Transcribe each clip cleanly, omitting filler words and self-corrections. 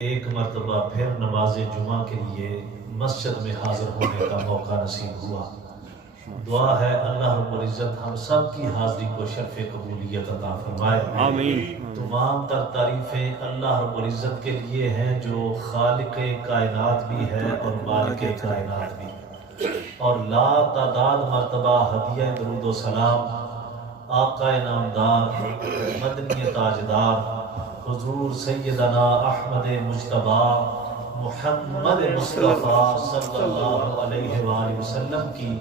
ایک مرتبہ پھر نماز جمعہ کے لیے مسجد میں حاضر ہونے کا موقع نصیب ہوا۔ دعا ہے اللہ رب العزت ہم سب کی حاضری کو شرف قبولیت عطا فرمائے، آمین۔ تمام تر تعریفیں اللہ رب العزت کے لیے ہیں جو خالق کائنات بھی ہے اور مالک کائنات بھی، اور لا تعداد مرتبہ ہدیہ درود و سلام آقا نامدار مدنی تاجدار حضور سیدنا احمد مجتبی محمد مصطفیٰ صلی اللہ علیہ وآلہ وسلم کی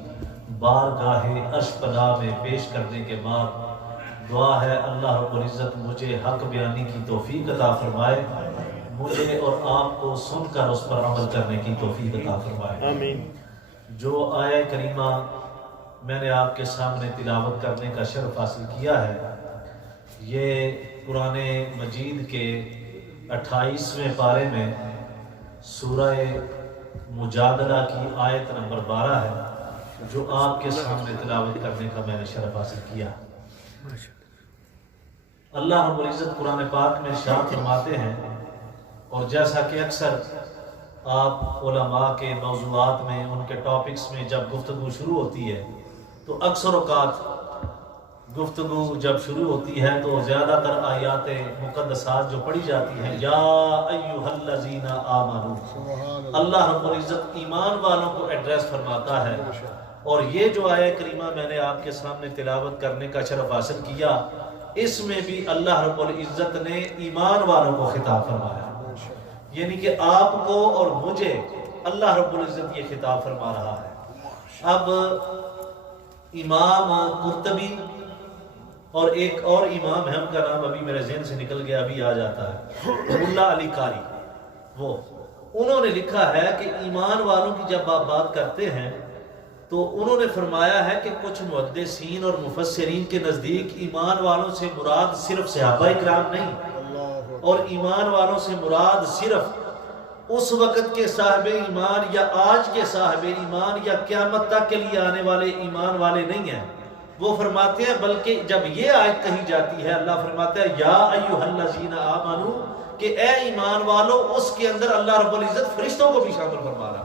بارگاہ عرش پناہ میں پیش کرنے کے بعد دعا ہے اللہ رب العزت مجھے حق بیانی کی توفیق عطا فرمائے، مجھے اور آپ کو سن کر اس پر عمل کرنے کی توفیق عطا فرمائے، آمین۔ جو آیہ کریمہ میں نے آپ کے سامنے تلاوت کرنے کا شرف حاصل کیا ہے، یہ قرآن مجید کے 28ویں پارے میں سورہ مجادلہ کی آیت نمبر 12 ہے، جو آپ کے سامنے تلاوت کرنے کا میں نے شرف حاصل کیا۔ اللہ رب العزت قرآن پاک میں ارشاد فرماتے ہیں، اور جیسا کہ اکثر آپ علماء کے موضوعات میں ان کے ٹاپکس میں جب گفتگو شروع ہوتی ہے تو اکثر اوقات گفتگو جب شروع ہوتی ہے تو زیادہ تر آیات مقدسات جو پڑھی جاتی ہیں یا ایھا الذین آمنوا، اللہ رب العزت ایمان والوں کو ایڈریس فرماتا ہے، اور یہ جو آیہ کریمہ میں نے آپ کے سامنے تلاوت کرنے کا شرف حاصل کیا، اس میں بھی اللہ رب العزت نے ایمان والوں کو خطاب فرمایا، یعنی کہ آپ کو اور مجھے اللہ رب العزت یہ خطاب فرما رہا ہے۔ اب امام قرطبی اور ایک اور امام ہے، ان کا نام ابھی میرے ذہن سے نکل گیا، ابھی آ جاتا ہے، ملا علی قاری، وہ انہوں نے لکھا ہے کہ ایمان والوں کی جب آپ بات کرتے ہیں تو انہوں نے فرمایا ہے کہ کچھ محدثین اور مفسرین کے نزدیک ایمان والوں سے مراد صرف صحابہ اکرام نہیں، اور ایمان والوں سے مراد صرف اس وقت کے صاحب ایمان یا آج کے صاحب ایمان یا قیامت تک کے لیے آنے والے ایمان والے نہیں ہیں۔ وہ فرماتے ہیں بلکہ جب یہ آیت کہی جاتی ہے، اللہ فرماتا ہے یا ایھا الذین آمنوا، کہ اے ایمان والو، اس کے اندر اللہ رب العزت فرشتوں کو بھی شامل فرما رہا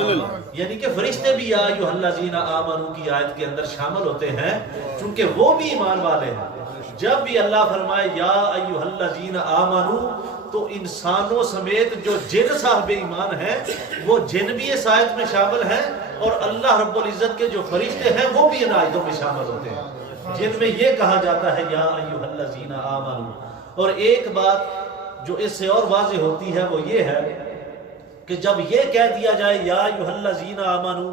ہے، یعنی کہ فرشتے بھی یا ایھا الذین آمنوا کی آیت کے اندر شامل ہوتے ہیں، چونکہ وہ بھی ایمان والے ہیں۔ جب بھی اللہ فرمائے یا ایھا الذین آمنوا تو انسانوں سمیت جو جن صاحب ایمان ہیں وہ جن بھی اس آیت میں شامل ہیں، اور اللہ رب العزت کے جو فرشتے ہیں وہ بھی ان آیتوں میں شامل ہوتے ہیں، جن میں یہ کہا جاتا ہے یا ایھا الذین آمنوا۔ اور ایک بات جو اس سے اور واضح ہوتی ہے وہ یہ ہے کہ جب یہ کہہ دیا جائے یا ایھا الذین آمنوا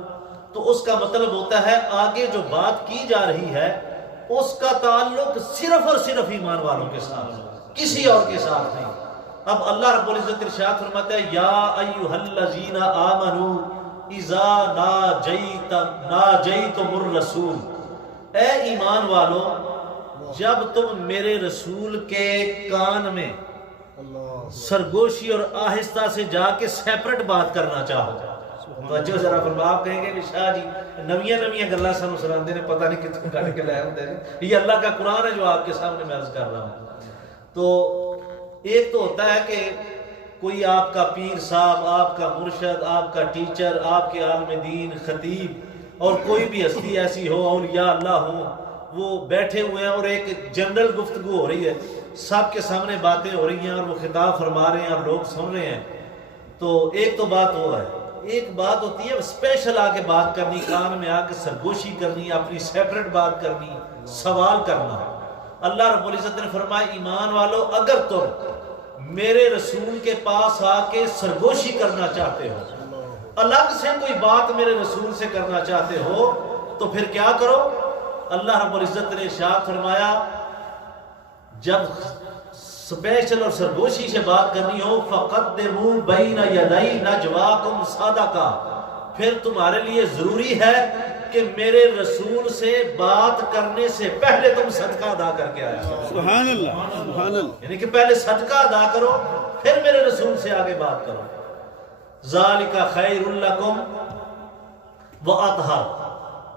تو اس کا مطلب ہوتا ہے آگے جو بات کی جا رہی ہے اس کا تعلق صرف اور صرف ایمان والوں کے ساتھ، کسی اور کے ساتھ نہیں۔ اب اللہ رب العزت ارشاد فرماتا ہے یا ایھا الذین آمنوا اذا ناجیتم الرسول، اے ایمان والو جب تم میرے رسول کے کان میں سرگوشی اور آہستہ سے جا کے سیپریٹ بات کرنا چاہو، توجہ ذرا فرما، آپ کہیں گے شاہ جی نویاں گلاں سانوں سناندے نے، پتہ نہیں کتوں کٹ کے لائے ہوندے نے، یہ اللہ کا قرآن ہے جو آپ کے سامنے میں عرض کر رہا ہوں۔ تو ایک تو ہوتا ہے کہ کوئی آپ کا پیر صاحب، آپ کا مرشد، آپ کا ٹیچر، آپ کے عالم دین، خطیب اور کوئی بھی ہستی ایسی ہو، اولیاء اللہ ہوں، وہ بیٹھے ہوئے ہیں اور ایک جنرل گفتگو ہو رہی ہے، سب کے سامنے باتیں ہو رہی ہیں اور وہ خطاب فرما رہے ہیں اور لوگ سن رہے ہیں، تو ایک تو بات وہ ہے۔ ایک بات ہوتی ہے اسپیشل آ کے بات کرنی، کان میں آ کے سرگوشی کرنی، اپنی سیپریٹ بات کرنی، سوال کرنا۔ اللہ رب العزت نے فرمایا ایمان والو اگر تم میرے رسول کے پاس آ کے سرگوشی کرنا چاہتے ہو، الگ سے کوئی بات میرے رسول سے کرنا چاہتے ہو، تو پھر کیا کرو؟ اللہ رب العزت نے ارشاد فرمایا جب سپیشل اور سرگوشی سے بات کرنی ہو فَقَدِّمُوا بَيْنَ يَدَيْ نَجْوَاكُمْ صَدَقَةً، پھر تمہارے لیے ضروری ہے کہ میرے رسول سے بات کرنے سے پہلے تم صدقہ ادا کر کے آیا۔ سبحان اللہ، سبحان اللہ، یعنی کہ پہلے صدقہ ادا کرو پھر میرے رسول سے آگے بات کرو۔ ذَلِكَ خَيْرٌ لَكُمْ وَأَطْهَرُ،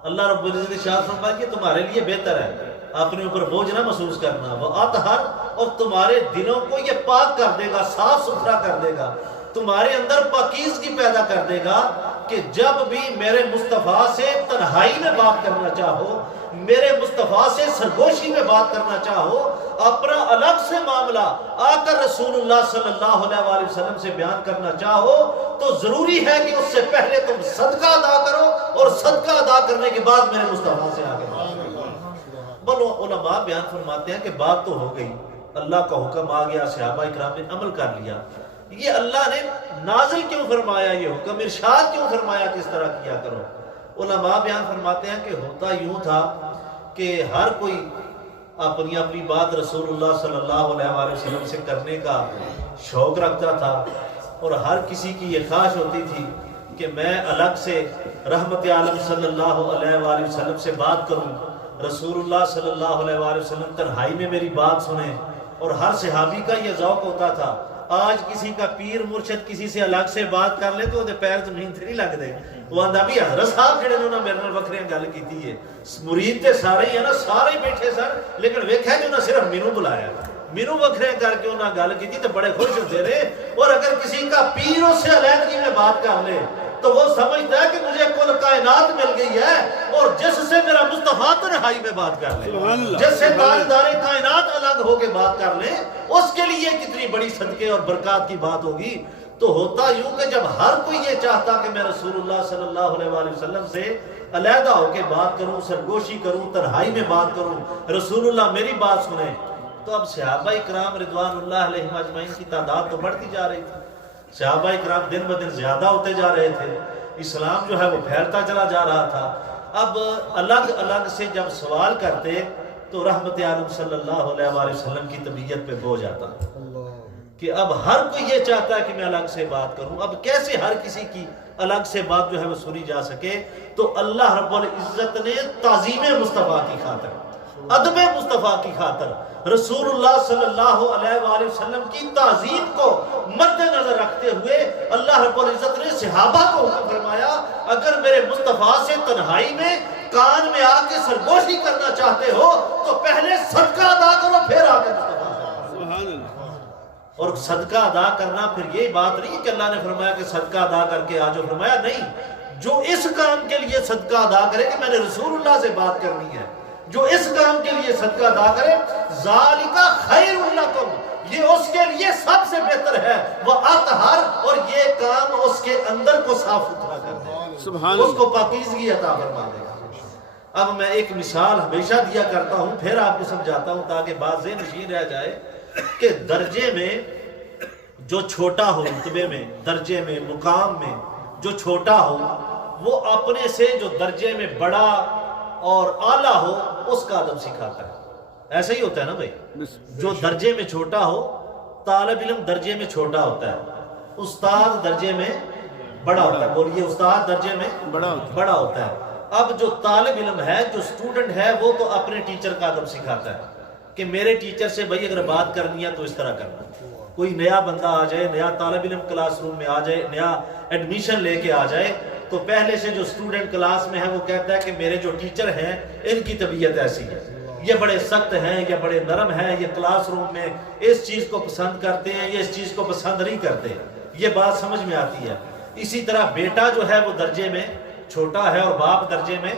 اللہ رب العزت نے ارشاد فرمایا کہ تمہارے لیے بہتر ہے، اپنے اوپر بوجھ نہ محسوس کرنا. وہ اطہر، اور تمہارے دلوں کو یہ پاک کر دے گا، صاف ستھرا کر دے گا، تمہارے اندر پاکیزگی پیدا کر دے گا کہ جب بھی میرے مصطفیٰ سے تنہائی میں بات کرنا چاہو، میرے مصطفیٰ سے سرگوشی میں بات کرنا چاہو، اپنا الگ سے معاملہ آ کر رسول اللہ صلی اللہ علیہ وآلہ وسلم سے بیان کرنا چاہو تو ضروری ہے کہ اس سے پہلے تم صدقہ ادا کرو، اور صدقہ ادا کرنے کے بعد میرے مصطفیٰ سے آگے بات کرو. بولو علماء بیان فرماتے ہیں کہ بات تو ہو گئی، اللہ کا حکم آ گیا، صحابہ اکرام نے عمل کر لیا، یہ اللہ نے نازل کیوں فرمایا یہ حکم، ارشاد کیوں فرمایا کہ اس طرح کیا کرو؟ علماء بیان فرماتے ہیں کہ ہوتا یوں تھا کہ ہر کوئی اپنی اپنی بات رسول اللہ صلی اللہ علیہ وآلہ وسلم سے کرنے کا شوق رکھتا تھا، اور ہر کسی کی یہ خواہش ہوتی تھی کہ میں الگ سے رحمت عالم صلی اللہ علیہ وآلہ وسلم سے بات کروں، رسول اللہ صلی اللہ علیہ وآلہ وسلم تنہائی میں میری بات سنیں. اور ہر صحابی کا یہ ذوق ہوتا تھا. آج کسی کا پیر مرشد کسی سے الگ سے بات کر لے تو وہ پیر زمین سے نہیں لگ دے، وہ آندا بھی حضرت صاحب جڑے نے میرے نال وکھریاں گل کیتی ہے، مرید تے سارے ہی ہے نا، سارے بیٹھے سن، لیکن ویکھیا جو نہ صرف مینوں بلایا، مینوں وکھریاں کر کے انہاں گل کیتی تے بڑے خوش ہوتے رہے. اور اگر کسی کا پیر اس سے علیحدگی میں بات کر لے تو وہ سمجھتا ہے کہ مجھے کل کائنات مل گئی ہے، اور جس سے میرا مصطفیٰ تنہائی میں بات کر لے، جس سے تاجدار کائنات الگ ہو کے بات کر لے، اس کے لیے کتنی بڑی صدقے اور برکات کی بات ہوگی. تو ہوتا یوں کہ جب ہر کوئی یہ چاہتا کہ میں رسول اللہ صلی اللہ علیہ وآلہ وسلم سے علیحدہ ہو کے بات کروں، سرگوشی کروں، تنہائی میں بات کروں، رسول اللہ میری بات سنیں، تو اب صحابہ اکرام رضوان اللہ علیہم اجمعین کی تعداد تو بڑھتی جا رہی تھی، صحابہ اکرام دن بدن زیادہ ہوتے جا رہے تھے، اسلام جو ہے وہ پھیلتا چلا جا رہا تھا. اب الگ الگ سے جب سوال کرتے تو رحمت عالم صلی اللہ علیہ وآلہ وسلم کی طبیعت پہ بوجھ آتا کہ اب ہر کوئی یہ چاہتا ہے کہ میں الگ سے بات کروں. اب کیسے ہر کسی کی الگ سے بات جو ہے وہ سنی جا سکے؟ تو اللہ رب العزت نے تعظیم مصطفیٰ کی خاطر، ادب مصطفیٰ کی خاطر، رسول اللہ صلی اللہ علیہ وآلہ وسلم کی تعظیم کو مد نظر رکھتے ہوئے اللہ رب العزت نے صحابہ کو حکم فرمایا اگر میرے مصطفیٰ سے تنہائی میں کان میں آ کے سرگوشی کرنا چاہتے ہو تو پہلے صدقہ ادا کرو، پھر آ کے مصطفیٰ. اور صدقہ ادا کرنا پھر یہ بات نہیں کہ اللہ نے فرمایا کہ صدقہ ادا کر کے آجو، فرمایا نہیں، جو اس کام کے لیے صدقہ ادا کرے کہ میں نے رسول اللہ سے بات کرنی ہے، جو اس کام کے لیے صدقہ ادا کرے ذالک خیر لکم، یہ اس کے لیے سب سے بہتر ہے، وہ اطہر، اور یہ کام اس کے اندر کو صاف ستھرا کر دے، اس کو پاکیزگی عطا فرما دے گا. اب میں ایک مثال ہمیشہ دیا کرتا ہوں، پھر آپ کو سمجھاتا ہوں تاکہ بات ذہن نشین رہ جائے کہ درجے میں جو چھوٹا ہو، رتبے میں، درجے میں، مقام میں جو چھوٹا ہو، وہ اپنے سے جو درجے میں بڑا اور اعلیٰ ہو اس کا ادب سکھاتا ہے. ایسا ہی ہوتا ہے نا بھائی، جو درجے میں چھوٹا ہو، طالب علم درجے میں چھوٹا ہوتا ہے، استاد درجے میں بڑا ہوتا ہے. بولیے، استاد درجے میں بڑا ہوتا ہے. اب جو طالب علم ہے، جو اسٹوڈنٹ ہے، وہ تو اپنے ٹیچر کا ادب سکھاتا ہے کہ میرے ٹیچر سے بھائی اگر بات کرنی ہے تو اس طرح کرنا. کوئی نیا بندہ آ جائے، نیا طالب علم کلاس روم میں آ جائے، نیا ایڈمیشن لے کے آ جائے، تو پہلے سے جو اسٹوڈنٹ کلاس میں ہے وہ کہتا ہے کہ میرے جو ٹیچر ہیں ان کی طبیعت ایسی ہے، یہ بڑے سخت ہیں، یہ بڑے نرم ہیں، یہ کلاس روم میں اس چیز کو پسند کرتے ہیں، یہ اس چیز کو پسند نہیں کرتے. یہ بات سمجھ میں آتی ہے. اسی طرح بیٹا جو ہے وہ درجے میں چھوٹا ہے اور باپ درجے میں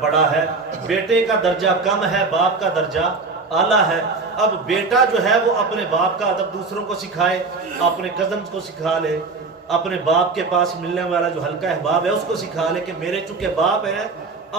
بڑا ہے. بیٹے کا درجہ کم ہے، باپ کا درجہ اعلیٰ ہے. اب بیٹا جو ہے وہ اپنے باپ کا ادب دوسروں کو سکھائے، اپنے کزنز کو سکھا لے، اپنے باپ کے پاس ملنے والا جو ہلکا احباب ہے اس کو سکھا لے کہ میرے چونکہ باپ ہے،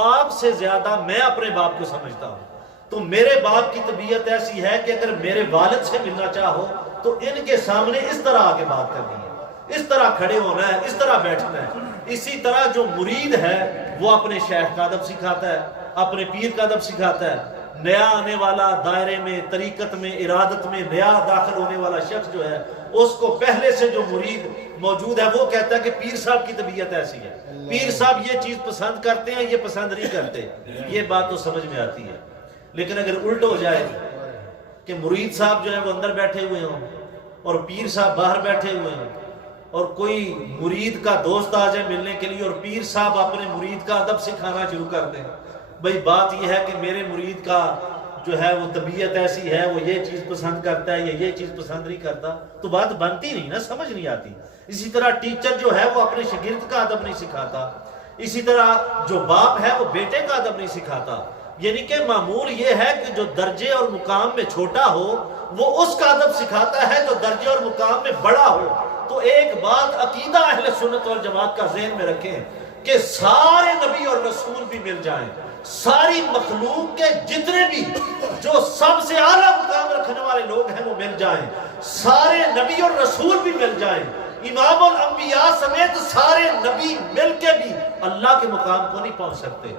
آپ سے زیادہ میں اپنے باپ کو سمجھتا ہوں، تو میرے باپ کی طبیعت ایسی ہے کہ اگر میرے والد سے ملنا چاہو تو ان کے سامنے اس طرح آگے بات کرنی ہے، اس طرح کھڑے ہونا ہے، اس طرح بیٹھنا ہے. اسی طرح جو مرید ہے وہ اپنے شیخ کا ادب سکھاتا ہے، اپنے پیر کا ادب سکھاتا ہے. نیا آنے والا دائرے میں، طریقت میں، ارادت میں نیا داخل ہونے والا شخص جو ہے اس کو پہلے سے جو مرید موجود ہے وہ کہتا ہے کہ پیر صاحب کی طبیعت ایسی ہے، پیر صاحب یہ چیز پسند کرتے ہیں، یہ پسند نہیں کرتے. یہ بات تو سمجھ میں آتی ہے. لیکن اگر الٹ ہو جائے کہ مرید صاحب جو ہے وہ اندر بیٹھے ہوئے ہوں اور پیر صاحب باہر بیٹھے ہوئے ہوں، اور کوئی مرید کا دوست آ جائے ملنے کے لیے اور پیر صاحب اپنے مرید کا ادب سکھانا شروع کر دیں، بھئی بات یہ ہے کہ میرے مرید کا جو ہے وہ طبیعت ایسی ہے، وہ یہ چیز پسند کرتا ہے یا یہ چیز پسند نہیں کرتا، تو بات بنتی نہیں نا، سمجھ نہیں آتی۔ اسی طرح ٹیچر جو ہے وہ اپنے شاگرد کا ادب نہیں سکھاتا، اسی طرح جو باپ ہے وہ بیٹے کا ادب نہیں سکھاتا۔ یعنی کہ معمول یہ ہے کہ جو درجے اور مقام میں چھوٹا ہو وہ اس کا ادب سکھاتا ہے جو درجے اور مقام میں بڑا ہو۔ تو ایک بات عقیدہ اہل سنت والجماعت کا ذہن میں رکھیں کہ سارے نبی اور رسول بھی مل جائیں، ساری مخلوق کے جتنے بھی جو سب سے اعلیٰ مقام رکھنے والے لوگ ہیں وہ مل جائیں، سارے نبی اور رسول بھی مل جائیں، امام الانبیاء سمیت سارے نبی مل کے بھی اللہ کے مقام کو نہیں پہنچ سکتے،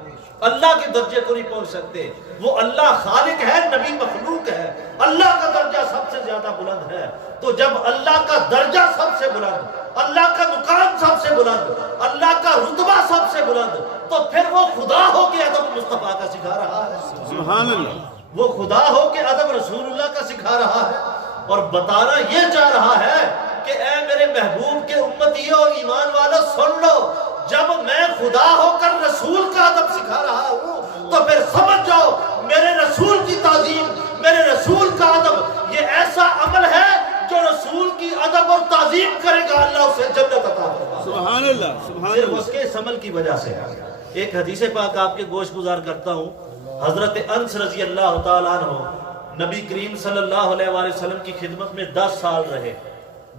اللہ کے درجے کو نہیں پہنچ سکتے۔ وہ اللہ خالق ہے، نبی مخلوق ہے، اللہ کا درجہ سب سے زیادہ بلند ہے۔ تو جب اللہ کا درجہ سب سے بلند، اللہ کا مقام سب سے بلند، اللہ کا رتبہ سب سے بلند، تو پھر وہ خدا ہو کے ادب مصطفیٰ کا سکھا رہا ہے، سبحان اللہ، وہ خدا ہو کے ادب رسول اللہ کا سکھا رہا ہے، اور بتانا یہ چاہ رہا ہے کہ اے میرے محبوب کے امتیوں اور ایمان والوں سن لو، جب میں خدا ہو کر رسول کا ادب سکھا رہا ہوں تو پھر سمجھ جاؤ میرے رسول کی تعظیم، میرے رسول کا ادب یہ ایسا عمل ہے جو رسول کی ادب اور تعظیم کرے گا اللہ اسے جنت عطا کرے گا۔ سبحان اللہ، سبحان صرف اللہ۔ اس کے اس عمل کی وجہ سے۔ ایک حدیث پاک آپ کے گوش گزار کرتا ہوں، حضرت انس رضی اللہ تعالیٰ عنہ نبی کریم صلی اللہ علیہ وآلہ وسلم کی خدمت میں 10 سال رہے،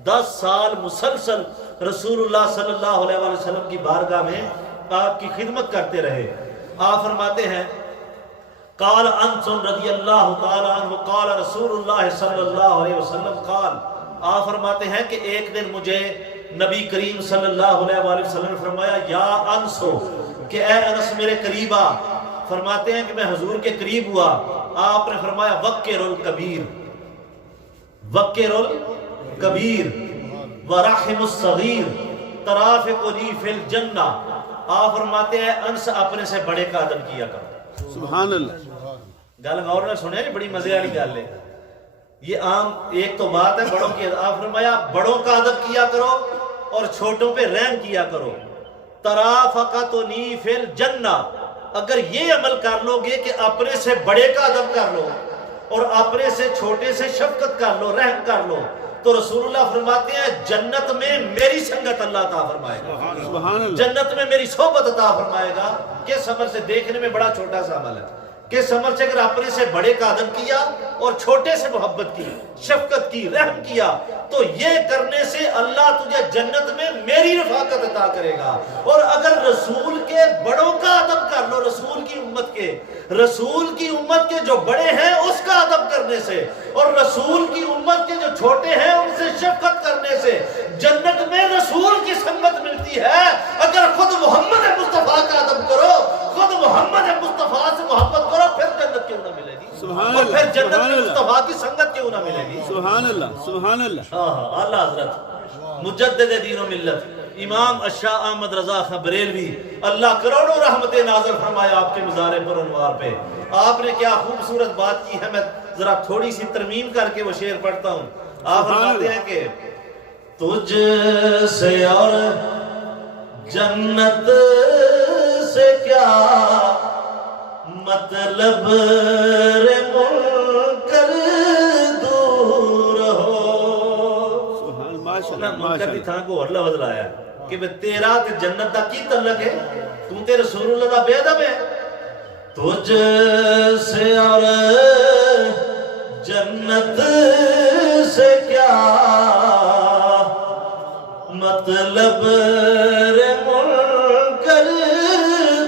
10 سال مسلسل رسول اللہ صلی اللہ علیہ وآلہ وسلم کی بارگاہ میں آپ کی خدمت کرتے رہے۔ آپ فرماتے ہیں قال انس رضی اللہ تعالی عنہ قال رسول اللہ صلی اللہ علیہ وسلم قال، آپ فرماتے ہیں کہ ایک دن مجھے نبی کریم صلی اللہ علیہ وآلہ وسلم نے فرمایا یا انس ہو، کہ اے انس میرے قریب آ۔ فرماتے ہیں کہ میں حضور کے قریب ہوا، آپ نے فرمایا وقر الکبیر، وقر الکبیر ورحم الصغیر ترافقنی فی الجنہ۔ آپ فرماتے ہیں انس اپنے سے بڑے کا ادب کیا کرو۔ سبحان اللہ، گل غور نہ سنے، بڑی مزے والی گل ہے یہ۔ عام ایک تو بات ہے بڑوں کی، آپ فرمایا بڑوں کا ادب کیا کرو اور چھوٹوں پہ رحم کیا کرو۔ ترافقتنی فی الجنہ، اگر یہ عمل کر لو گے کہ اپنے سے بڑے کا ادب کر لو اور اپنے سے چھوٹے سے شفقت کر لو، رحم کر لو، تو رسول اللہ فرماتے ہیں جنت میں میری سنگت اللہ عطا فرمائے گا، سبحان اللہ، جنت میں میری صحبت عطا فرمائے گا۔ کس عمل سے؟ دیکھنے میں بڑا چھوٹا سا عمل ہے، کس عمل سے؟ اگر اپنے سے بڑے کا ادب کیا اور چھوٹے سے محبت کی، شفقت کی، رحم کیا، تو یہ کرنے سے اللہ تجھے جنت میں میری رفاقت عطا کرے گا۔ اور اگر رسول کے بڑوں کا ادب کر لو، رسول کی امت کے، رسول کی امت کے جو بڑے ہیں اس کا ادب کرنے سے، اور رسول کی امت کے جو چھوٹے ہیں ان سے شفقت کرنے سے جنت میں رسول کی سنگت ملتی ہے۔ اگر خود محمد مصطفیٰ کا ادب کرو، خود محمد مصطفیٰ سے محبت کرو، پھر جنت کیوں نہ ملے گی، سبحان اور اللہ، پھر جنت سبحان میں اللہ، مصطفیٰ کی سنگت کیوں نہ ملے گی۔ سبحان اللہ، سبحان اللہ۔ اعلیٰ حضرت مجدد دین و ملت امام الشاہ احمد رضا خان بریلوی، اللہ کروڑوں رحمت نازل فرمایا آپ کے مزار پر انوار پہ۔ آپ نے کیا خوبصورت بات کی ہے، میں ذرا تھوڑی سی ترمیم کر کے وہ شعر پڑھتا ہوں۔ آپ فرماتے ہیں کہ تجھ سے اور جنت سے کیا مطلب رے منکر دور ہو۔ سبحان، ماشاء اللہ، منکر ماشاء دی اللہ، تھا کو اور لفظ لایا کہ تیرا تے جنت دا کی تعلق ہے، تو تے رسول اللہ دا بے ادب ہے۔ تجھ سے اور جنت سے کیا مطلب رے منکر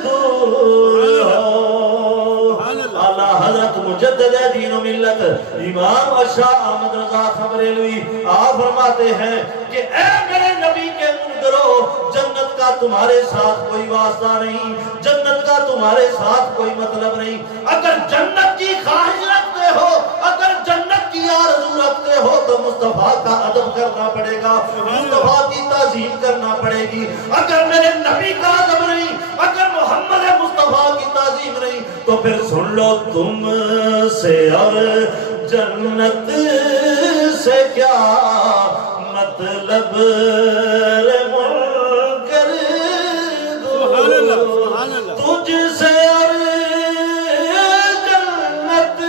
دور ہو۔ اعلیٰ حضرت مجدد دین و ملت امام الشاہ احمد رضا خان بریلوی آپ فرماتے ہیں کہ اے میرے نبی کے منکرو، جنت کا تمہارے ساتھ کوئی واسطہ نہیں، جنت کا تمہارے ساتھ کوئی مطلب نہیں۔ اگر جنت کی خواہش رکھتے ہو، اگر جنت کی آرزو رکھتے ہو تو مصطفیٰ کا ادب کرنا پڑے گا، مصطفیٰ کی تعظیم کرنا پڑے گی۔ اگر میرے نبی کا ادب نہیں، اگر محمد مصطفیٰ کی تعظیم نہیں، تو پھر سن لو تم سے اور جنت سے کیا مطلب رے منکر سبحان اللہ، دور۔ سبحان اللہ، تجھ سے اور جنت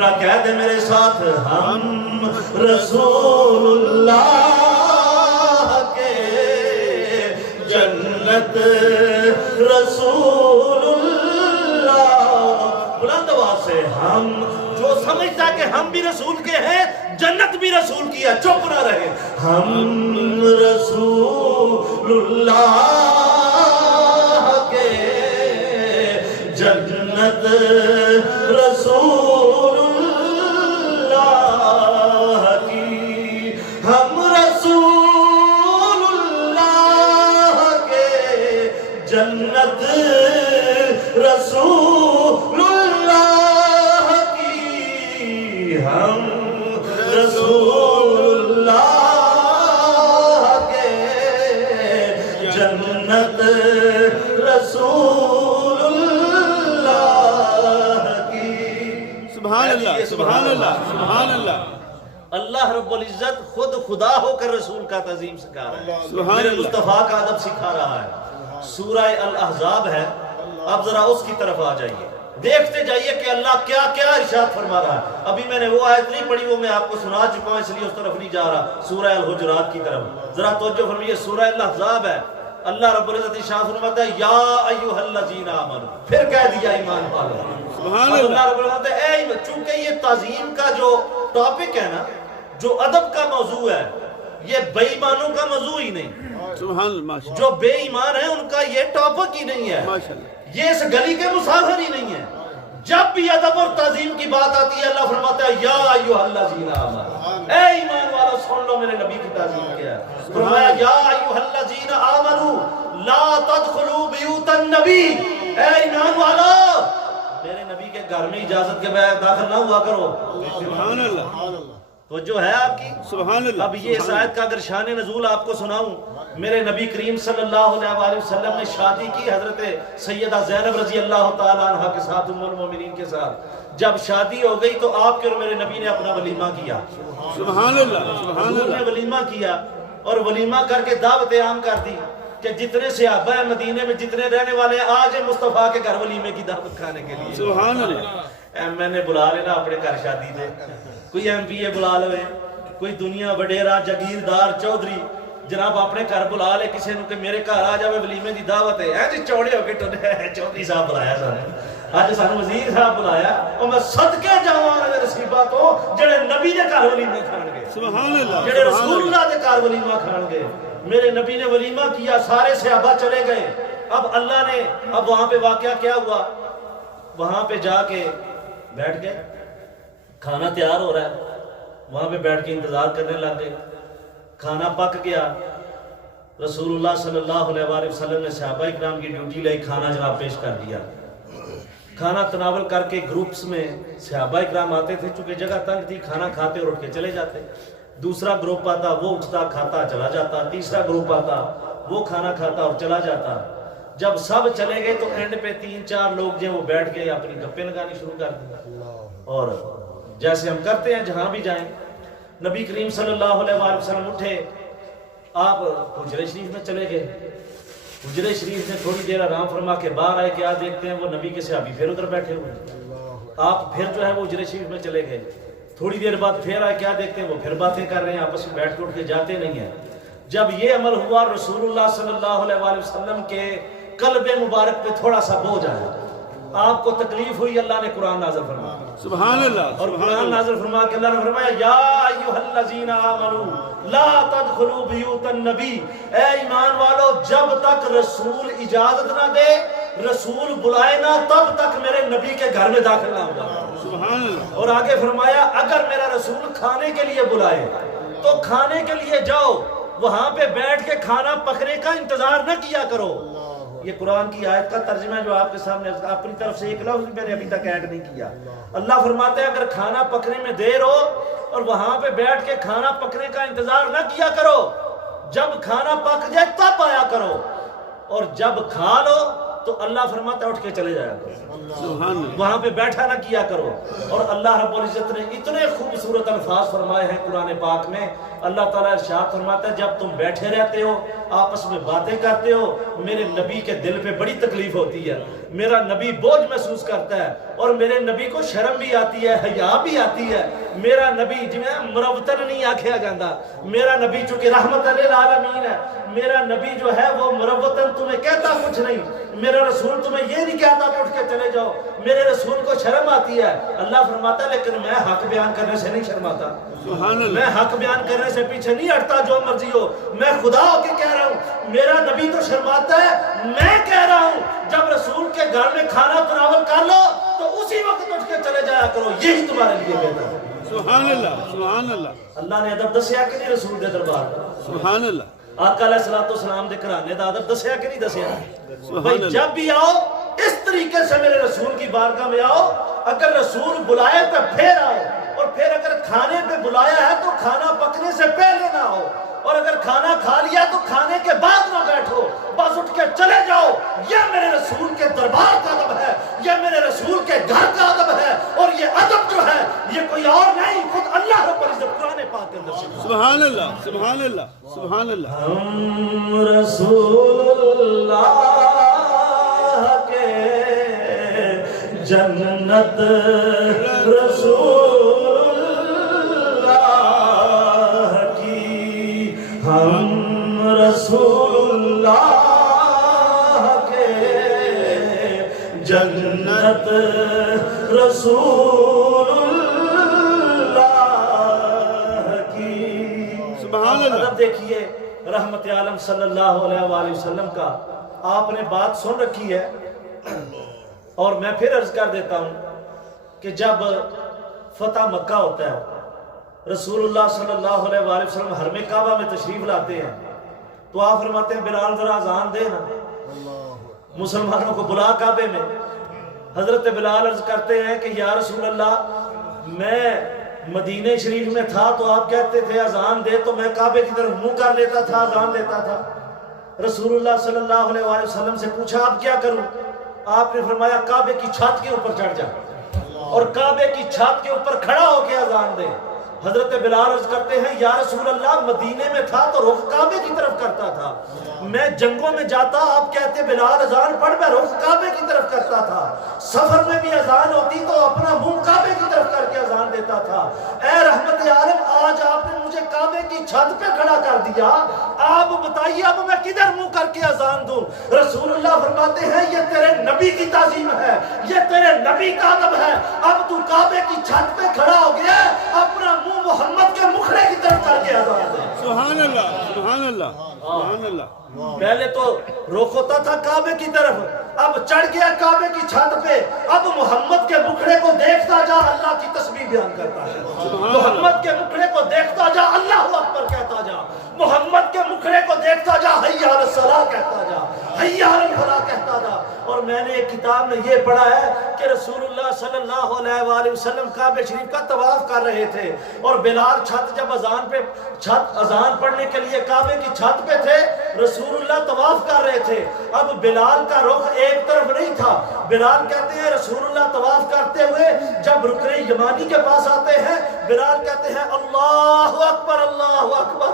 ذرا کہہ دے میرے ساتھ، ہم رسول اللہ کے جنت رسول اللہ، بلند آواز سے، ہم جو سمجھتا کہ ہم بھی رسول کے ہیں جنت بھی رسول کی ہے، چپ نہ رہے، ہم رسول اللہ کے جنت رسول اللہ کی، ہم رسول اللہ کے جنت رسول اللہ کی، ہم رسول اللہ کے جنت رسول اللہ کی۔ سبحان اللہ، سبحان اللہ، سبحان اللہ۔ اللہ رب العزت خود خدا ہو کر رسول کا تعظیم سکھا رہا ہے، سبحان میرے اللہ۔ مصطفیٰ کا ادب سکھا رہا ہے۔ سورہ الاحزاب ہے، اب ذرا اس کی طرف آ جائیے، دیکھتے جائیے کہ اللہ کیا کیا ارشاد فرما رہا ہے۔ ابھی میں نے وہ آیت نہیں پڑھی، وہ میں آپ کو سنا چکا ہوں، اس لیے اس طرف نہیں جا رہا، سورہ الحجرات کی طرف ذرا توجہ فرمائیے۔ سورہ الاحزاب ہے، اللہ رب العزت ارشاد فرماتا ہے یا ایھا الذین آمنوا، پھر کہہ دیا ایمان والو، سبحان اللہ اللہ۔ رب العزت اے، چونکہ یہ تعظیم کا جو ٹاپک ہے نا، جو ادب کا موضوع ہے، یہ بے ایمانوں کا موضوع ہی نہیں، سبحان اللہ، ماشاء جو بے ایمان ہے ان کا یہ ٹاپک ہی نہیں ہے، اللہ۔ یہ اس گلی کے مسافر ہی نہیں ہے۔ جب بھی ادب اور تعظیم کی بات آتی ہے اللہ فرماتا ہے یا ایھا الذین آمنوا، اے ایمان والو سن لو میرے نبی کی تعظیم کیا ہے۔ فرمایا یا ایھا الذین آمنوا لا تدخلوا بیوت النبی، اے ایمان والو میرے نبی کے گھر میں اجازت کے بغیر داخل نہ ہوا کرو۔ سبحان اللہ، تو جو ہے آپ کی، سبحان اللہ۔ اب یہ اس آیت کا اگر شان نزول آپ کو سناؤں، میرے نبی کریم صلی اللہ علیہ وسلم نے شادی کی حضرت سیدہ زینب رضی اللہ تعالیٰ عنہ کے ساتھ، ام المومنین کے ساتھ۔ جب شادی ہو گئی تو آپ کے اور میرے نبی نے اپنا ولیمہ کیا، سبحان اللہ، سبحان حضور نے اللہ۔ ولیمہ کیا اور ولیمہ کر کے دعوت عام کر دی کہ جتنے صحابہ ہیں مدینے میں، جتنے رہنے والے ہیں، آج مصطفیٰ کے گھر ولیمے کی دعوت کھانے کے لیے۔ سبحان اللہ۔ ایم این اے بلا لینا اپنے گھر شادی سے، کوئی ایم پی اے بلا لے، کوئی دنیا وڈیرا جاگیردار چودھری جناب اپنے گھر بلا لے کسی نو کہ میرے گھر آ جاوے ولیمے دی دعوت ہے، جی چوڑے ہو کے ٹنے چودھری صاحب بلایا سانو، اج سانو وزیر صاحب بلایا، اور میں صدقے جاواں انہاں دے نصیباں تو جڑے نبی دے گھر ولیمے کھان گے، سبحان اللہ، جڑے رسول اللہ دے گھر ولیمہ کھان گے۔ میرے نبی نے ولیمہ کیا، سارے صحابہ چلے گئے۔ اب اللہ نے، اب وہاں پہ واقعہ کیا ہوا، وہاں پہ جا کے بیٹھ گئے، کھانا تیار ہو رہا ہے، وہاں پہ بیٹھ کے انتظار کرنے لگ گئے۔ کھانا پک گیا، رسول اللہ صلی اللہ علیہ وآلہ وسلم نے صحابہ اکرام کی ڈیوٹی لائی، کھانا جناب پیش کر دیا۔ کھانا تناول کر کے گروپس میں صحابہ اکرام آتے تھے، چونکہ جگہ تنگ تھی، کھانا کھاتے اور اٹھ کے چلے جاتے۔ دوسرا گروپ آتا، وہ اٹھتا کھاتا چلا جاتا، تیسرا گروپ آتا، وہ کھانا کھاتا اور چلا جاتا۔ جب سب چلے گئے تو اینڈ پہ 3-4 لوگ جو وہ بیٹھ گئے، اپنی گپیں لگانی شروع کر دی، اور جیسے ہم کرتے ہیں جہاں بھی جائیں۔ نبی کریم صلی اللہ علیہ وسلم اٹھے، آپ حجرے شریف میں چلے گئے، حجرے شریف میں تھوڑی دیر آرام فرما کے باہر آئے، کیا دیکھتے ہیں وہ نبی کے صحابی پھر ادھر بیٹھے ہوئے، آپ پھر جو ہے وہ حجرے شریف میں چلے گئے، تھوڑی دیر بعد پھر آئے، کیا دیکھتے ہیں وہ پھر باتیں کر رہے ہیں، آپس میں بیٹھ کے اٹھ کے جاتے نہیں ہیں۔ جب یہ عمل ہوا، رسول اللہ صلی اللہ علیہ وسلم کے قلب مبارک پہ تھوڑا سا بوجھ آیا، آپ کو تکلیف ہوئی، اللہ نے قرآن نازل فرمایا، سبحان اللہ، اور قرآن نازل فرما کے اللہ نے فرمایا یا ایھا الذین آمنوا لا تدخلوا بیوت النبی، اے ایمان والو جب تک رسول اجازت نہ دے، رسول بلائے نہ، تب تک میرے نبی کے گھر میں داخل نہ ہوگا۔ سبحان اللہ۔ اور آگے فرمایا اگر میرا رسول کھانے کے لیے بلائے تو کھانے کے لیے جاؤ، وہاں پہ بیٹھ کے کھانا پکنے کا انتظار نہ کیا کرو۔ یہ قرآن کی آیت کا ترجمہ ہے جو آپ کے سامنے، اپنی طرف سے ایک لفظ میں نے ابھی تک ایڈ نہیں کیا۔ اللہ فرماتا ہے اگر کھانا پکنے میں دیر ہو اور وہاں پہ بیٹھ کے کھانا پکنے کا انتظار نہ کیا کرو، جب کھانا پک جائے تب آیا کرو، اور جب کھا لو تو اللہ فرماتا ہے اٹھ کے چلے جایا کرو، سبحان اللہ۔ وہاں پہ بیٹھا نہ کیا کرو۔ اور اللہ رب العزت نے اتنے خوبصورت الفاظ فرمائے ہیں قرآن پاک میں، اللہ تعالیٰ ارشاد فرماتا ہے جب تم بیٹھے رہتے ہو، آپس میں باتیں کرتے ہو، میرے نبی کے دل پہ بڑی تکلیف ہوتی ہے، میرا نبی بوجھ محسوس کرتا ہے، اور میرے نبی کو شرم بھی آتی ہے، حیا بھی آتی ہے. میرا نبی جنہیں مروتن نہیں آکھیا جاندہ، میرا نبی چونکہ رحمت للعالمین ہے، میرا نبی جو ہے وہ مروتن تمہیں کہتا کچھ نہیں. میرا رسول تمہیں یہ نہیں کہتا کہ اٹھ کے چلے جاؤ. میرے رسول کو شرم آتی ہے. اللہ فرماتا ہے لیکن میں حق بیان کرنے سے نہیں شرماتا، میں حق بیان کرنے سے پیچھے نہیں ہٹتا جو مرضی ہو. میں خدا ہو کے کہہ رہا ہوں، میرا نبی تو شرماتا ہے، میں کہہ رہا ہوں جب رسول کے گھر میں کھانا تناول کر لو تو اسی وقت اٹھ کے چلے جایا کرو، یہی تمہارے لیے بہتر ہے. سبحان اللہ، سبحان اللہ. اللہ نے ادب دسیا کہ نہیں رسول دے دربار کا؟ سبحان اللہ. آقا علیہ السلام دے گھرانے دا ادب دسیا کہ نہیں دسیا؟ بھائی جب بھی آؤ اس طریقے سے میرے رسول کی بارگاہ میں آؤ. اگر رسول بلائے تو پھر آؤ، اور پھر اگر کھانے پہ بلایا ہے تو کھانا پکنے سے پہلے نہ آؤ، اور اگر کھانا کھا لیا تو کھانے کے بعد نہ بیٹھو، بس اٹھ کے چلے جاؤ. یہ میرے رسول کے دربار کا ادب ہے، یہ میرے رسول کے گھر کا ادب ہے. اور یہ ادب جو ہے یہ کوئی اور نہیں، خود اللہ رب العزت قرآن پاک کے اندر سے. سبحان اللہ، سبحان اللہ، سبحان اللہ. ہم رسول اللہ کے جنت رسول اللہ کی، ہم رسول اللہ کے جنت رسول اللہ کی. سبحان اللہ. ادب دیکھیے رحمت عالم صلی اللہ علیہ وآلہ وسلم کا. آپ نے بات سن رکھی ہے اور میں پھر عرض کر دیتا ہوں کہ جب فتح مکہ ہوتا ہے، رسول اللہ صلی اللہ علیہ وآلہ وسلم حرم کعبہ میں تشریف لاتے ہیں تو آپ فرماتے ہیں بلال ذرا اذان دے نا، مسلمانوں کو بلا کعبے میں. حضرت بلال عرض کرتے ہیں کہ یا رسول اللہ میں مدینہ شریف میں تھا تو آپ کہتے تھے اذان دے تو میں کعبے کی طرف منہ کر لیتا تھا، اذان دیتا تھا. رسول اللہ صلی اللہ علیہ وآلہ وسلم سے پوچھا آپ کیا کروں؟ آپ نے فرمایا کعبے کی چھت کے اوپر چڑھ جا اور کعبے کی چھت کے اوپر کھڑا ہو کے اذان دے. حضرت بلال عرض کرتے ہیں یا رسول اللہ مدینے میں تھا تو رخ کعبے کی طرف کرتا تھا، میں جنگوں میں جاتا آپ کہتے بلال اذان پڑھ، میں رخ کعبے کی طرف کرتا تھا. سفر میں بھی اذان ہوتی تو اپنا منہ کعبے کی طرف کر کے اذان دیتا تھا. اے رحمت عالم آج آپ نے مجھے کعبے کی چھت پہ کھڑا کر دیا، آپ بتائیے اب میں کدھر منہ کر کے اذان دوں؟ رسول اللہ فرماتے ہیں یہ تیرے نبی کی تعظیم ہے، یہ تیرے نبی کا ادب ہے. اب تو کعبے کی چھت پہ کھڑا ہو گیا، اپنا منہ محمد کے مکھڑے کی طرف کر کے اذان دے. سبحان اللہ، سبحان اللہ، سبحان اللہ. پہلے تو رخ ہوتا تھا کعبے کی طرف، اب چڑھ گیا کعبے کی چھت پہ، اب محمد کے مکھڑے کو دیکھتا جا اللہ کی تسبیح بیان کرتا ہے، محمد کے مکھڑے کو دیکھتا جا اللہ اکبر کہتا جا، محمد کے مکھڑے کو دیکھتا جا حی علی الصلاۃ کہتا جا، حی علی الفلاح کہتا جا. اور میں نے ایک کتاب میں یہ پڑھا ہے کہ رسول اللہ صلی اللہ علیہ وآلہ وسلم کعبہ شریف کا طواف کر رہے تھے اور بلال چھت جب اذان پڑھنے کے لیے کعبے کی چھت پہ تھے، رسول اللہ طواف کر رہے تھے. اب بلال کا رخ ایک طرف نہیں تھا. بلال کہتے ہیں رسول اللہ طواف کرتے ہوئے جب رکن یمانی کے پاس آتے ہیں، بلال کہتے ہیں اللہ اکبر اللہ اکبر.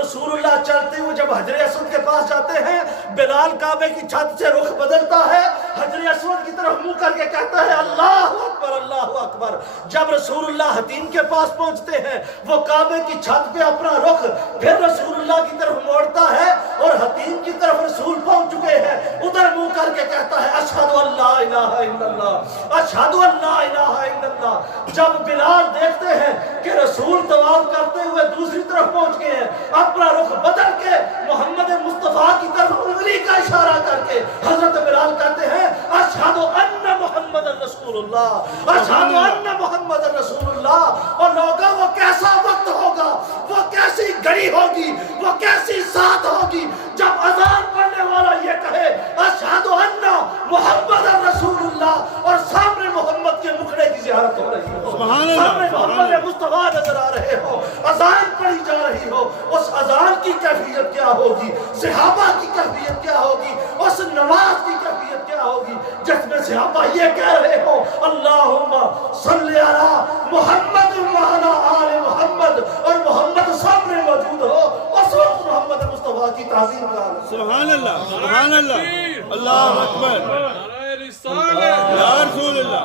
رسول اللہ چلتے ہوئے جب حجر اسود کے پاس جاتے ہیں، بلال کعبے کی چھت سے رخ بدلتا ہے، حجر اسود کی طرف منہ کر کے کہتا ہے اللہ اکبر اللہ اکبر. جب رسول اللہ حتیم کے پاس پہنچتے ہیں، وہ کعبے کی چھت پہ اپنا رخ پھر رسول اللہ کی طرف موڑتا ہے اور حتیم کی طرف رسول پہنچ چکے ہیں، ادھر منہ کر کے کہتا ہے اشہد ان لا الہ الا اللہ، اشہد ان لا الہ الا اللہ. جب بلال دیکھتے ہیں کہ رسول طواف کرتے ہوئے دوسری طرف پہنچ گئے ہیں، اپنا رخ بدل کے محمد مصطفیٰ کی طرف انگلی کا اشارہ کر کے حضرت بلال کہتے ہیں اشہد ان محمد رسول اللہ، اشہد ان محمد رسول اللہ. اور لوگوں وہ کیسا وقت ہوگا، وہ کیسی گھڑی ہوگی، وہ کیسی ساتھ ہوگی جب اذان پڑھنے والا یہ کہے اشہد ان محمد رسول اللہ اور سامنے محمد کے مکھڑے کی زیارت ہو رہی ہو، سامنے محمد مصطفیٰ نظر آ رہے ہو، اذان پڑھی جا رہی ہو. اس اذان کی کیفیت کیا ہوگی، صحابہ کی کیفیت کیا ہوگی، اس نماز کی کیفیت کیا ہوگی جس میں صحابہ یہ کہہ رہے ہو اللہم صلی علی محمد وعلی آل محمد اور محمد سامنے موجود ہو. اس وقت محمد مصطفیٰ کی تعظیم کا سبحان اللہ، سبحان اللہ، اللہ اکبر، یا رسول اللہ.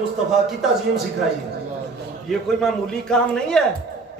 مصطفیٰ کی تعظیم سکھائی ہے. یہ کوئی معمولی کام نہیں ہے،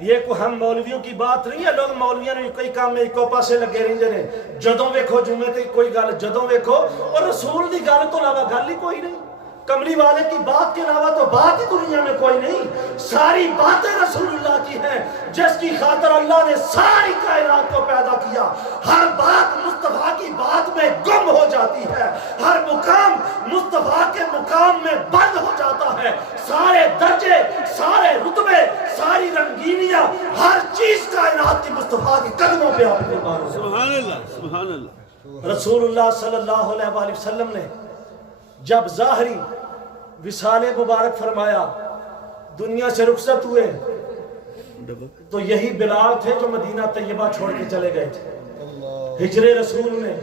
یہ کوئی ہم مولویوں کی بات نہیں ہے. لوگ مولویوں نے کوئی کام میں ایک پاسے لگے رہندے نے، جدوں ویکھو جمعے تے کوئی گل، جدوں ویکھو اور رسول دی گل تو علاوہ گل ہی کوئی نہیں. کملی والے کی بات کے علاوہ تو بات ہی دنیا میں کوئی نہیں. ساری باتیں رسول اللہ کی ہیں، جس کی خاطر اللہ نے ساری کائنات کو پیدا کیا. ہر بات مصطفیٰ کی بات میں گم ہو جاتی ہے، ہر مقام مصطفیٰ کے مقام میں بند ہو جاتا ہے. سارے درجے، سارے رتبے، ساری رنگینیاں، ہر چیز کائنات کی مصطفیٰ کے قدموں پہ آپ کو مانو. سبحان اللہ سبحان اللہ. رسول اللہ صلی اللہ علیہ وآلہ وسلم نے جب ظاہری وصال مبارک فرمایا، دنیا سے رخصت ہوئے، تو یہی بلال تھے جو مدینہ طیبہ چھوڑ کے چلے گئے تھے. ہجر رسول میں،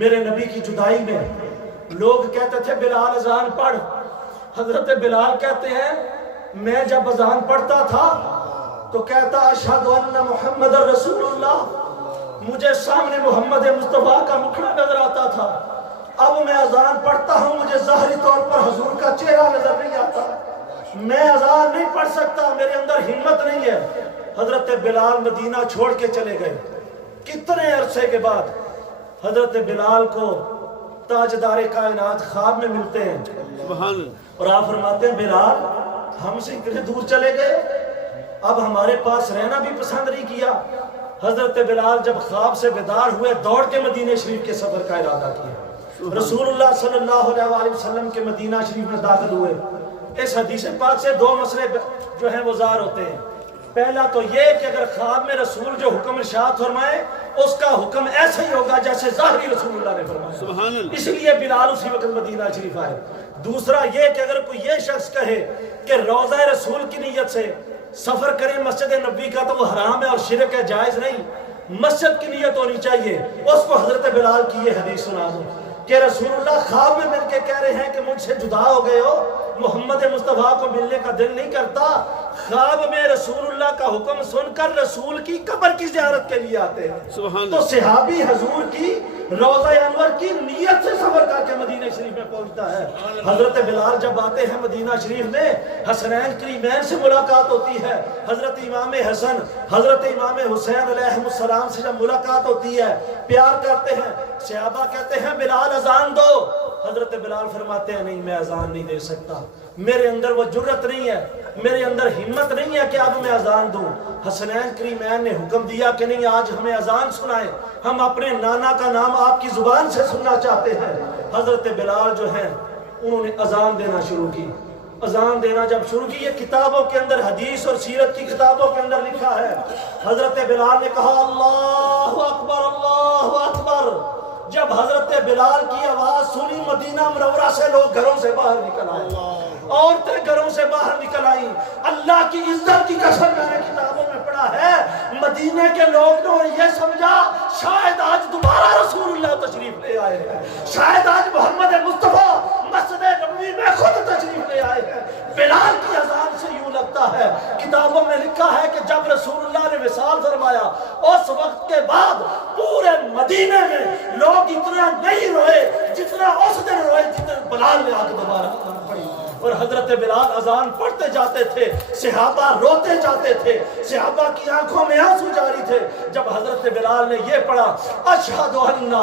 میرے نبی کی جدائی میں لوگ کہتے تھے بلال اذان پڑھ. حضرت بلال کہتے ہیں میں جب اذان پڑھتا تھا تو کہتا اشہد ان محمد رسول اللہ. مجھے سامنے محمد مصطفیٰ کا مکھڑا نظر آتا تھا. اب میں اذان پڑھتا ہوں، مجھے ظاہری طور پر حضور کا چہرہ نظر نہیں آتا. میں اذان نہیں پڑھ سکتا، میرے اندر ہمت نہیں ہے. حضرت بلال مدینہ چھوڑ کے چلے گئے. کتنے عرصے کے بعد حضرت بلال کو تاجدار کائنات خواب میں ملتے ہیں سبحان اللہ. اور آپ فرماتے ہیں بلال ہم سے اتنے دور چلے گئے، اب ہمارے پاس رہنا بھی پسند نہیں کیا. حضرت بلال جب خواب سے بیدار ہوئے، دوڑ کے مدینہ شریف کے سفر کا ارادہ کیا. رسول اللہ صلی اللہ علیہ وآلہ وسلم کے مدینہ شریف میں داخل ہوئے. اس حدیث پاک سے دو مسئلے جو ہیں وہ ظاہر ہوتے ہیں. پہلا تو یہ کہ اگر خواب میں رسول جو حکم ارشاد فرمائے اس کا حکم ایسا ہی ہوگا جیسے ظاہری رسول اللہ نے فرمایا، سبحان اللہ. اس لیے بلال اسی وقت مدینہ شریف آئے. دوسرا یہ کہ اگر کوئی یہ شخص کہے کہ روضہ رسول کی نیت سے سفر کریں مسجد نبوی کا تو وہ حرام ہے اور شرک ہے، جائز نہیں. مسجد کی نیت ہونی چاہیے. اس کو حضرت بلال کی یہ حدیث سنا دو کہ رسول اللہ خواب میں مل کے کہہ رہے ہیں کہ مجھ سے جدا ہو گئے ہو، محمد مصطفیٰ کو ملنے کا دل نہیں کرتا. خواب میں رسول اللہ کا حکم سن کر رسول کی قبر کی زیارت کے لیے آتے ہیں. سبحان تو اللہ. صحابی حضور کی روضہ انور کی نیت سے سفر کر کے مدینہ شریف میں پہنچتا ہے. حضرت بلال جب آتے ہیں مدینہ شریف میں، حسنین کریمین سے ملاقات ہوتی ہے. حضرت امام حسن، حضرت امام حسین علیہ السلام سے جب ملاقات ہوتی ہے، پیار کرتے ہیں. صحابہ کہتے ہیں بلال اذان دو. حضرت بلال فرماتے ہیں نہیں، میں اذان نہیں دے سکتا، میرے اندر وہ جرت نہیں ہے، میرے اندر ہمت نہیں ہے کہ اب میں اذان دوں. حسنین کریمین نے حکم دیا کہ نہیں، آج ہمیں اذان سنائیں، ہم اپنے نانا کا نام آپ کی زبان سے سننا چاہتے ہیں. حضرت بلال جو ہیں انہوں نے اذان دینا شروع کی. اذان دینا جب شروع کی، یہ کتابوں کے اندر، حدیث اور سیرت کی کتابوں کے اندر لکھا ہے، حضرت بلال نے کہا اللہ اکبر اللہ اکبر. جب حضرت بلال کی آواز سنی، مدینہ منورہ سے لوگ گھروں سے باہر نکل آئے، عورتیں گھروں سے باہر نکل آئیں. اللہ کی عزت کی قسم میں نے کتابوں میں پڑھا ہے، مدینے کے لوگ نے یہ سمجھا شاید آج دوبارہ رسول اللہ تشریف لے آئے ہیں، شاید آج محمد مصطفیٰ مسجد نبوی میں خود تشریف لے آئے ہیں. بلال کی اذان سے یوں لگتا ہے، کتابوں میں لکھا ہے کہ جب رسول اللہ نے وصال فرمایا اس وقت کے بعد پورے مدینے میں لوگ اتنا نہیں روئے جتنا اس دن روئے جتنے بلال نے آگ دوبارہ پڑھی. اور حضرت بلال اذان پڑھتے جاتے تھے، صحابہ روتے جاتے تھے، صحابہ کی آنکھوں میں آنسو جاری تھے. جب حضرت بلال نے یہ پڑھا اشہد ان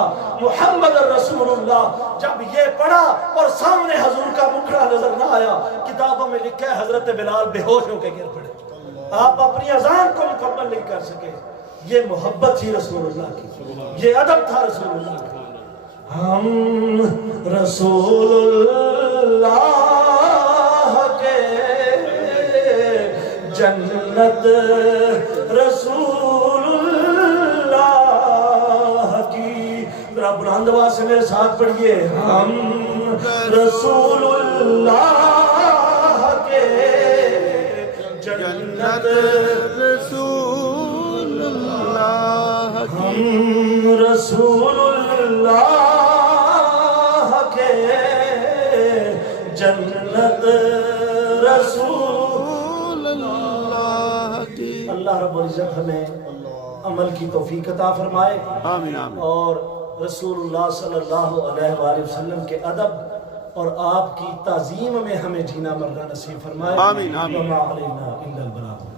محمد رسول اللہ، جب یہ پڑھا اور سامنے حضور کا مکھڑا نظر نہ آیا، کتابوں میں لکھا ہے حضرت بلال بے ہوش ہو کے گر پڑے. آپ اپنی اذان کو مکمل نہیں کر سکے. یہ محبت تھی رسول اللہ کی، یہ ادب تھا رسول اللہ کا. ہم رسول اللہ کے جنت رسول اللہ کی. ذرا بلند آواز سے میرے ساتھ پڑھیے، ہم رسول اللہ کے جنت رسول اللہ. ہم رسول اللہ کے جنت رسول اللہ کی. اللہ رب العزت ہمیں عمل کی توفیق عطا فرمائے آمین آمین اور رسول اللہ صلی اللہ علیہ وآلہ وسلم کے ادب اور آپ کی تعظیم میں ہمیں جینا مرنا نصیب فرمائے آمین آمین وما علینا الا البلاغ